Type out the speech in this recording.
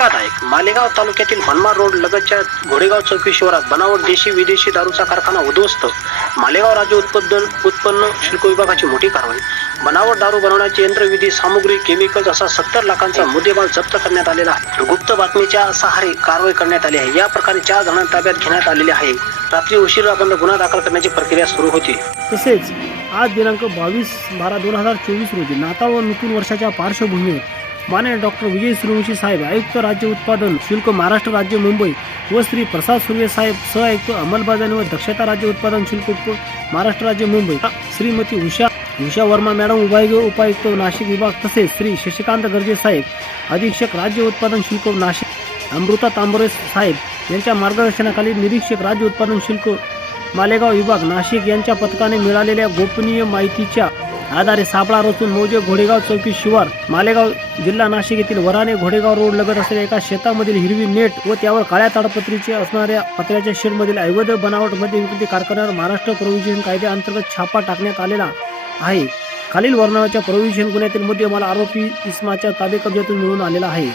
धक्कादायक. मालेगाव तालुक्यातील मनमाड रोड लगतच्या घोडेगाव चौकी शिवारात बनावट देशी विदेशी दारूचा कारखाना उद्ध्वस्त. मालेगाव राज्य उत्पादन उत्पन्न शुल्क विभागाची मोठी कारवाई. बनावट दारू बनवण्याची यंत्रविधी सामुग्री केमिकल्स असा सत्तर लाखांचा मुद्देमाल जप्त करण्यात आलेला आहे. गुप्त बातमीच्या सहारे कारवाई करण्यात आली आहे. या प्रकारे चार जणांना ताब्यात घेण्यात आलेले आहे. रात्री उशिरापर्यंत गुन्हा दाखल करण्याची प्रक्रिया सुरू होती. तसेच आज दिनांक बावीस बारा दोन हजार चोवीस रोजी नाताळ व नूतन वर्षाच्या पार्श्वभूमीवर मान्य डॉक्टर विजय सूर्यवंशी साहेब आयुक्त राज्य उत्पादन शुल्क महाराष्ट्र राज्य मुंबई व श्री प्रसाद सुर्वे साहेब सह आयुक्त अंमलबजावणी व दक्षता राज्य उत्पादन शुल्क उप महाराष्ट्र राज्य मुंबई. श्रीमती उषा उषा वर्मा मॅडम उपायुक्त उपायुक्त नाशिक विभाग तसेच श्री शशिकांत गर्जे साहेब अधीक्षक राज्य उत्पादन शुल्क नाशिक अमृता तांबरे साहेब यांच्या मार्गदर्शनाखाली निरीक्षक राज्य उत्पादन शुल्क मालेगाव विभाग नाशिक यांच्या पथकाने मिळालेल्या गोपनीय माहितीच्या आधारे सापळा रचून मौजे घोडेगाव चौकी शिवार मालेगाव जिल्हा नाशिक येथील वराने घोडेगाव रोड लगत असलेल्या एका शेतामधील हिरवी नेट व त्यावर काळ्या ताडपत्रीचे असणाऱ्या पत्र्याच्या शेडमधील अवैध बनावटमध्ये विक्री कारखान्यावर महाराष्ट्र प्रोव्हिजन कायद्याअंतर्गत छापा टाकण्यात आलेला आहे. खालील वर्णनाच्या प्रोव्हिजन गुन्ह्यातील मुद्देमाल आरोपी इस्माच्या ताबे कब्जातून मिळून आलेला आहे.